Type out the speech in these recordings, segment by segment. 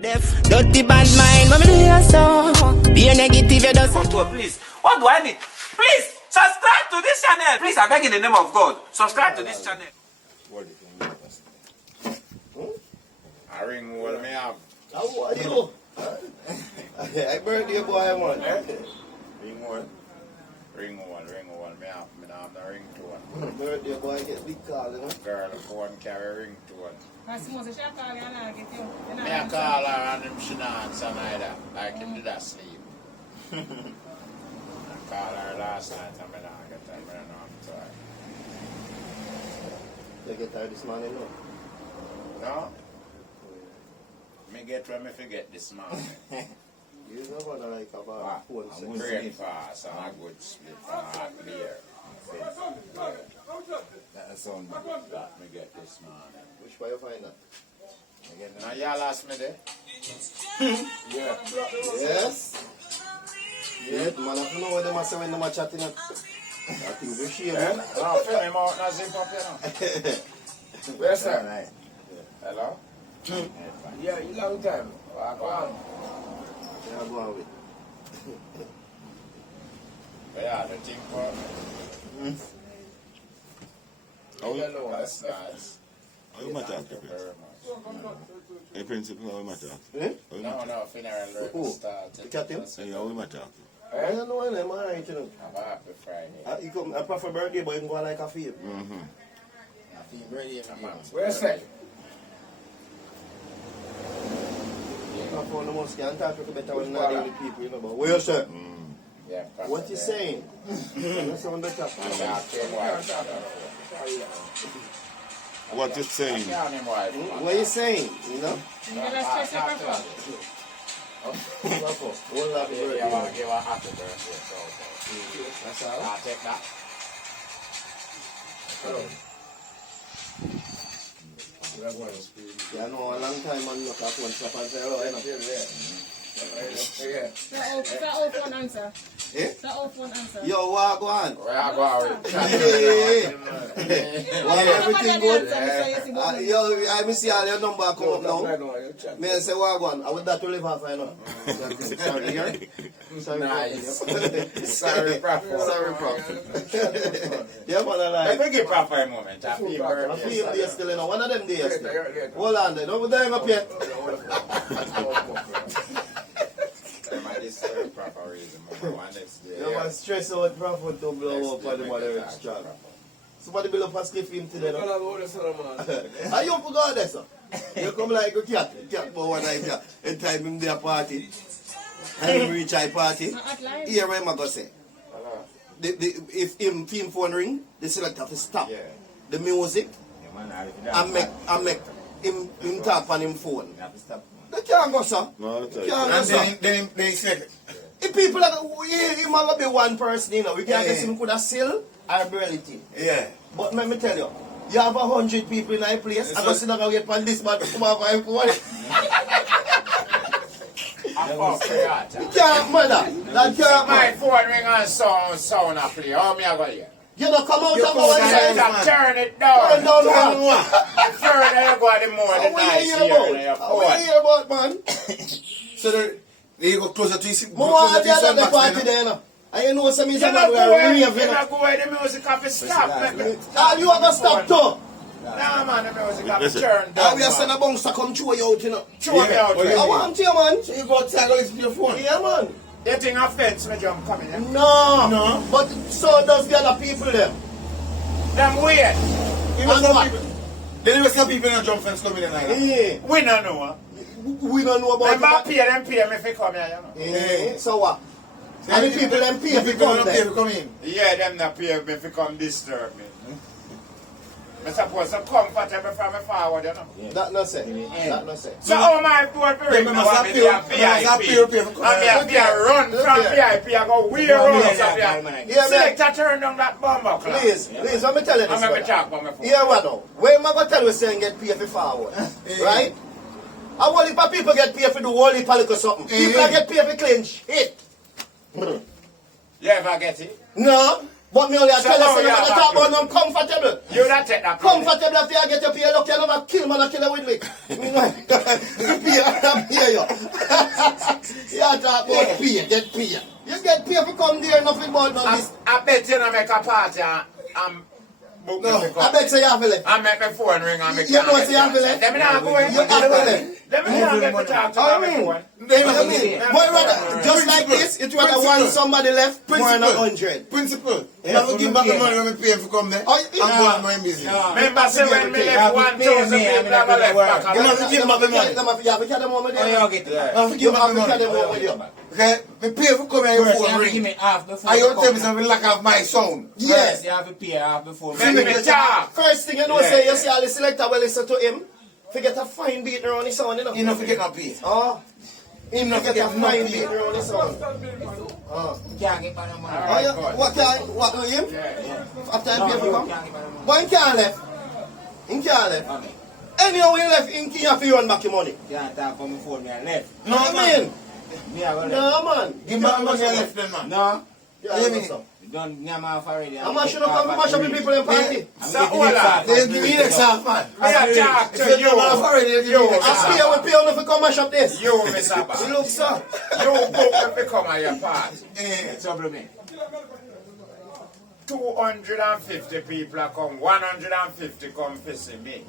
Def, dirty bad mind, mama do you so? Be a negative, you just. Please, what do I need? Please, subscribe to this channel. Please, I beg in the name of God, subscribe to this channel. What do you think? I ring what me have. How are you? I birthday boy, man. Ring one. Ring one. Me have the ring to one. Birthday boy get big call, you know. Girl, phone carry ring to one. I suppose I should call you and I'll get you. Me a call her and him she not answer neither. Like him did a sleep. I call her last night and me not get her. Me don't know I'm tired. You get tired this morning, no? No? Me get where me forget this morning. You know what I like about phone sex. Breakfast and a good split and a hot beer. That's on that me get this morning. Which way you find that? Now y'all ask me there? Yeah. Yes? Yeah, man, I don't know what they must say when they are chatting. I think we share. No, film him out and zip up here now. Where's that? Hello? Yeah, you long time. Go on. Yeah, go on with. Yeah, the thing for me. Oh, that's nice. How you matter, Prince? Hey, Principal, how you matter? No, funeral Who? started. The captain? Hey, how you matter? I don't know them, alright, you know. Have a happy Friday. You come, I prefer birthday, but you can go like a feel. Happy birthday, man. Where's that? I found the most can't talk to better when not deal with people, you know, but where you say? Yeah, What you saying? That's on the top. What you saying? What you saying, you know? You gotta stress your purpose. One happy birthday. Yeah, I want to give a happy birthday. That's all. I'll take that. Yeah, I know a long time man look at one shop and say, oh, you know. It's an old phone answer. Eh? It's an old phone answer. Yo, what go on? Where I go with Everything good? Yo, I miss see all your number come up now. Me I say, what go on? I would that to live half, I know. Sorry, here. Sorry, Nice. Sorry, Prof. Sorry, Prof. Yeah, man, I Let like. me give Prof a moment. I feel days still, you know. One of them days still. Hold on, then. Don't be dying up yet. Proper reason. One next day. You must stress out Prophet to blow up on the mother strong. Somebody build up a skiff him today, no? Are you forgot that, sir? You come like a cat for one night, yeah. And time him there party. And him reach high party. Here what am I gonna say? If him phone ring, the selector have to stop the music and make him tap on him phone. They can't go, sir. No, that's Can't go, sir. Then they said, If people are, he might not be one person, you know. We can't guess him could have still or ability. yeah. But let me tell you, you have 100 people in a place, and I sit down and wait for this man to come out and phone. You can't, mother. That can't, My man. phone ring and sound a play. How me I go here? You don't come out and go and say, Turn it down. turn down what? Further you go, the more the What nice you here hear in your about? What you hear about, man? So they go closer to his. More at the other party there, you know. And you know some is You a not man go where where we you have, you know. not go where the music have to stop. And you have to stop too. Nah, man, the music have to Listen. turn down. And we are sending a bounce to come throw you out, you know. Throw me out. I want you, man. So you go outside and listen to your phone. Yeah, man. You think offense me jump coming in? No. But so does the other people there. Them weird. And what? Then you some people in a jump fence coming in like that. Yeah. We don't know. We don't know about Them pay me if they come here, you know. Yeah. So what? And the people them pay if you come there. People come in. Yeah, them not pay me if they come disturb me. I'm supposed to comfortable from me forward, you know. That no say. That no say. So how my board be ring now? I'm a VIP. I'm a run from VIP. I go way around from VIP. Yeah, Selector turn down that bomber clock. Please, let me tell you this. I'm going to brother. talk about my phone. Yeah, what now? Where am I going to tell you saying get paid for forward? Right? A whole heap of people get paid for do whole heap of little something. People get paid for clean shit. You ever get it? No. But me only tell you, how say, you you have talk to- about them comfortable. You don't take that. Comfortable if you get your pay, look, you never kill man, I kill you with me. Pay, I pay you. You talk about pay, get pay. You get pay for come there, nothing about none of this. I bet you don't make a party and book No, me to come. I bet you have to left. I make my phone ring and me You know say you have to left? Let me not go in. You have to left. Let me not get me talk to I my mean, phone. I mean, boy, rather, just like this, it rather want somebody left more than 100. Principal. You have to give back the money when we pay him for come there. Oh, yeah. I'm going to my business. Remember, say when me left 1,000 people, I left back. You must give back the money. You have to carry them home with you. You have to give You back have the to carry money. them home with you. Okay? Me pay for come here, your phone ring. And you tell me something lack of my sound. Yes. You have to pay half before. Let me talk. First thing you know, say you see all the selector will listen to him. Forget a fine beat around his sound, you know. You don't forget no pay. Oh, You don't forget a forget no fine beat pay. around his sound. You can't get by the money. Oh, yeah. What on him? After him pay for come? Can't get by the money. But he can't left. He can't left. Anyhow he left, he have to run back your money. You can't talk from my phone, me I left. No, I mean. Me I go left. No, man. Give back the money I left them, man. No, Yeah, You I mean? so. you don't name off already. How much you don't come to mash up the people in party? I'm So, getting hold it on. off. They give me next half, man. Me a talk If to you you. don't have already, they give me next I half. pay we pay on if you come mash up this. You, Mr. Ba. Look, sir. You book me to come at your party. Trouble me. 250 people are come, 150 come to see me.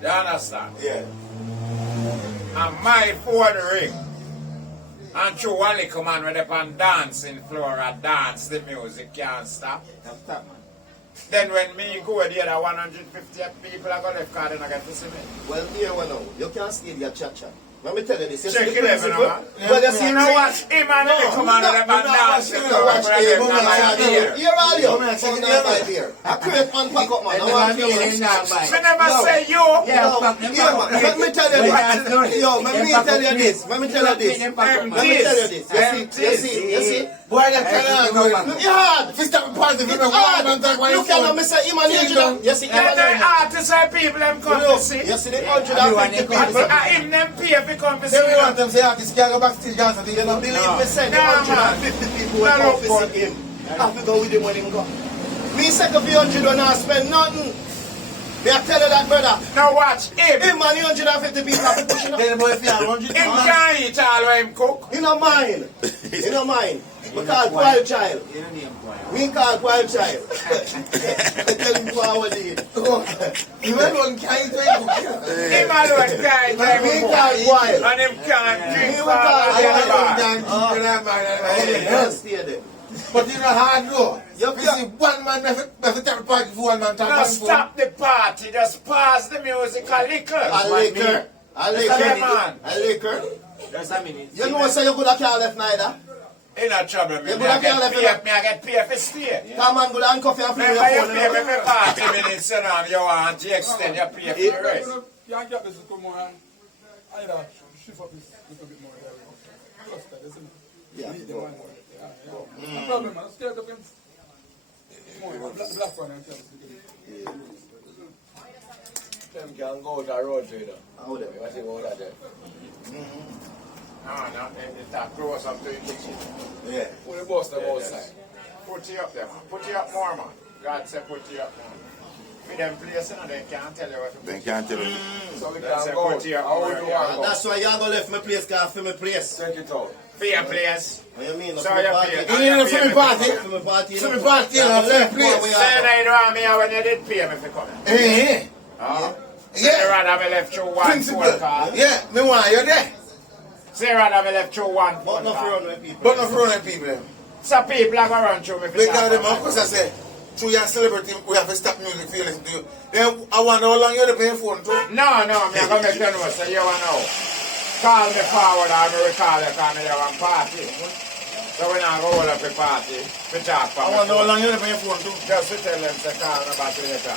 You understand? Yeah. And my phone ring. And through one little man with up and dancing floor and dance, the music can't stop. Stop, man. Then when me go there, the 150 people are going to left card and I get to see me. Well, here we know. You can't stay there chat. Let me tell you this. You Check see it the out, principle? man. Well, you see You know what? Him and the little man with up and dancing floor Watch and him. them and here. Here all you. Come here, check it out. Fucking here. I create man pack up, man. I And want the to money feel in that Me bike. never No. say you. Yeah, No, fuck them yeah, back man. up. Let me tell you When this. I'm done, Yo, let them me back tell up you me. this. Let me tell you this. Them back up, man. Let me tell you this. You see? You see? Boy, that kind of good. Look, you hard. If you stop the party, if you It's make hard. one man talk on your Look at them, phone. me say, him and Chill you down. You see? And the artists and people them come to see. You see the Everyone 150 they come people? And him them pay if he come to see They want me. them say, artists can't go backstage dance until you know. Believe me, say the No, 150 people will No, come to no, see him. Have to go with him when him go. Me say if you 100 will not spend nothing. Me I tell you that, brother. Now watch him. Him and the 150 people have to push it up. Then boy, if you have 100 Him pounds, can't eat all what him cook. You know mine. You know mine. We call wild child. You don't name boy. We call wild child. Tell him forward it. you might one can't eat when you cook. Him alone can't drink We more. call wild. And him can't drink We all call of I the don't bar. think you can have man. Yes, stay there. But you know hard though. You You see, one man have to take the party for one man talk Now on phone. stop the party, just pause the music a little. A liquor. A Yeah, man. liquor. A liquor. Just a minute. You know say you could have can't left neither. In a trouble, me. You Me could I have get can't left paid, enough. me I get paid for stay. Come on, go down coffee and fill Remember your you phone. pay me you know. for party minutes and you want to extend your pay for the rest. Yeah, get this to come on and either shift up this little bit more. Plus that, isn't it? Yeah. Need the one more. Yeah. No problem, man. Stay up against more. Black one and tell us. Them can go to road trader. How them? What you go there? No, it's that close up to the kitchen. Yeah. Put the boss them outside. Put you up there, man. Put you up more, man. God said put you up more. With them places, they can't tell you what to put. They can't tell you. So we God can said go. put you up How more. would you Yeah. want to That's why you go left my place, cause for my place. Take it out. Fair place. What you mean? So For my you party. pay. You need a free party? For my party. For my party, you know, left free place. we Say are. that you don't want me when you did pay me for coming. Eh, Huh? Say Yeah. rather me left through one principal. phone call. Yeah, me want you there. Say rather me left through one But phone not for call. run with people. But not for other people. Them. Some people are going to run through me for Because them, something. of course, I say, through your celebrity, we have to stop music for you listen to you. Then I wonder how long you're paying phone too. No, me I'm going to make you know, so you want to know. Call me forward or me recall you, call me there one party. So we're not going to hold up a party, we talk for I me. wonder how long you're paying phone too. Just to tell them to call me back later.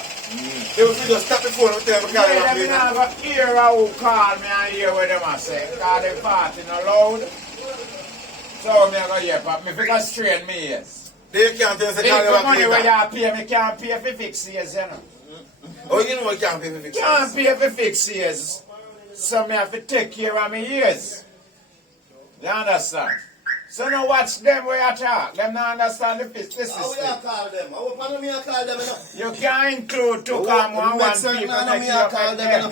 They will just stop the phone and tell them to carry Yeah, on me paying. not going to hear who call me and hear what them a say. Because the party not loud. So me go hear, but me figure strain me ears. They can't tell us to If carry the on money where paying. you pay, me can't pay for 6 years, you know. Oh, you know you can't pay for fix. Can't pay for 6 years. So me have to take care of my years. You understand? So now watch them where you talk. Them not understand the system. How will I call them? How will me call them? You can't include two come one people that you call them.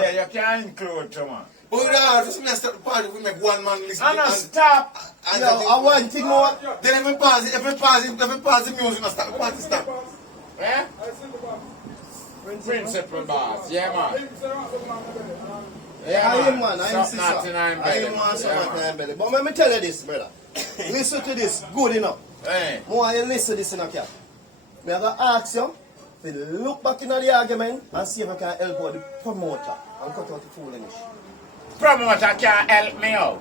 Yeah, you can't include two man. But we don't just start the party, we make one man listen. And stop. Yo, I want to know. Then if we pause the music, and start the party stop. Eh? Principal boss. Yeah, man. Yeah, I am man, I am Something not in I'm I am man, something belly. But let me tell you this, brother. Listen to this, good enough. Hey. More you listen to this in a cap. Me have to ask you to look back in the argument and see if I can help out the promoter and cut out the foolishness. Promoter can't help me out.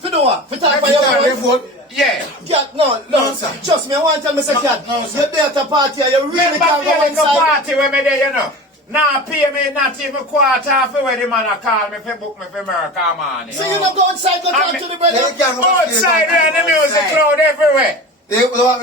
For do what? For talk about your vote? Yeah. Cat, no, sir. Trust me, I want to tell me, sir, Cat. No, sir. You're there at a party and you really Remember can't go pay like a inside. party when me there, you know. Now pay me not even quarter of where the man a call me for book me for America morning. So you don't go outside, go talk to the brother? Outside there, the music crowd everywhere. We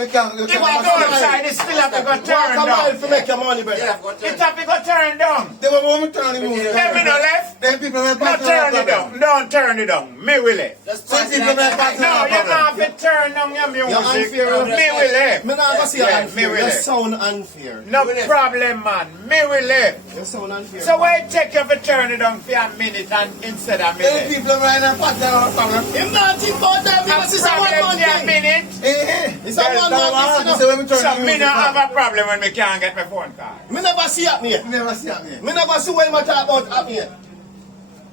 can't. If I go outside, it still have to go turn Walk a mile to down. make your money, brother. It have to go turn down. They were going to turn the music. Let me no left. Then people will Not turn it down. Don't turn it down. Me will left. Some people will pass No, you don't have to turn down your You're music. unfair. Me will left. Me not gonna say you're Yeah, me unfair. will You left. sound unfair. No problem, man. Me will left. You sound unfair. So why take you to turn it down for a minute and instead of me Then left? people right now pass down the problem. Him not think about that because it's a problem one-man for a thing. minute. It's a one-man thing. So me not have a problem when me can't get my phone call. Me never see it me. Never see it. Me never see when we talk about it me.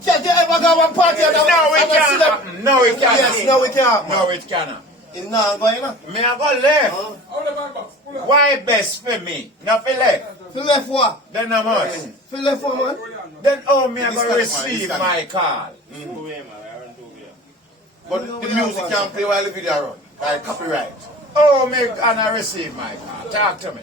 Can't you ever go one party and No, we can't happen. No, it can't. Yes, no, we can't. No, it cannot. It's not going on. Me a go left. Hold the back box. Pull up. Why best for me? Not for left. For left what? Then how much? For left what, man? Then how me a go This kind of receive one, my call? But the music can't play while the video run. Like copyright. Oh, me gonna receive my call. Talk to me.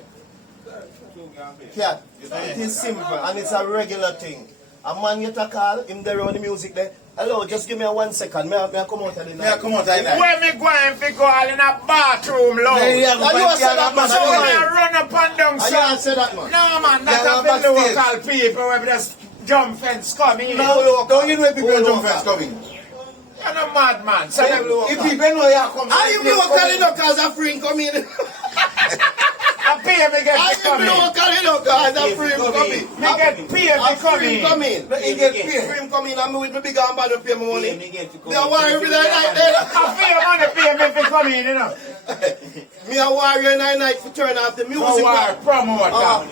Cat, it is simple and it's a regular thing. A man get a call, him there on the music there. Hello, just give me a 1 second. May I come out of the night? Come out of the night. Where me going for call in a bathroom, Lord? And you said that, man. So when I run up and down, And sir. you said that, man. No, man, Yeah, that's man, a backstage. local people where just jump fence coming in. No, don't you know people Hold jump on, fence coming? You're no madman. So them If people know you come, Are you local enough because a friend come in? I pay me get Are to come you in. local enough because a friend come in? Me get paid A to come friend come in. in. He get paid. Friend come in and me with me big and bad to pay me money. Me a worry every night I there. pay money pay me to come in, you know. Me a worry every night to turn off the music. So why promoter?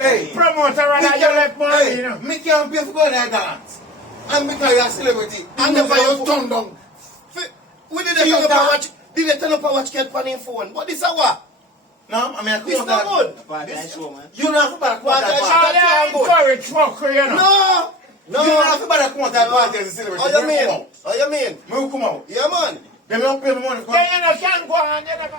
hey, Promoter rather you left money, you know. me can't pay for going like that. And because you're a celebrity, and never you turn down. We didn't turn up and watch. Didn't turn up and watch Ken Pan phone. But this a what? No, I mean, I This couldn't not good. You don't have to buy a quarter That's party. All you encourage smoke, you know. No. No. You don't have to buy a quarter party as a celebrity. How you mean? How you mean? Me come out. Yeah, man. They don't pay me money. Then you know can't go on, you know.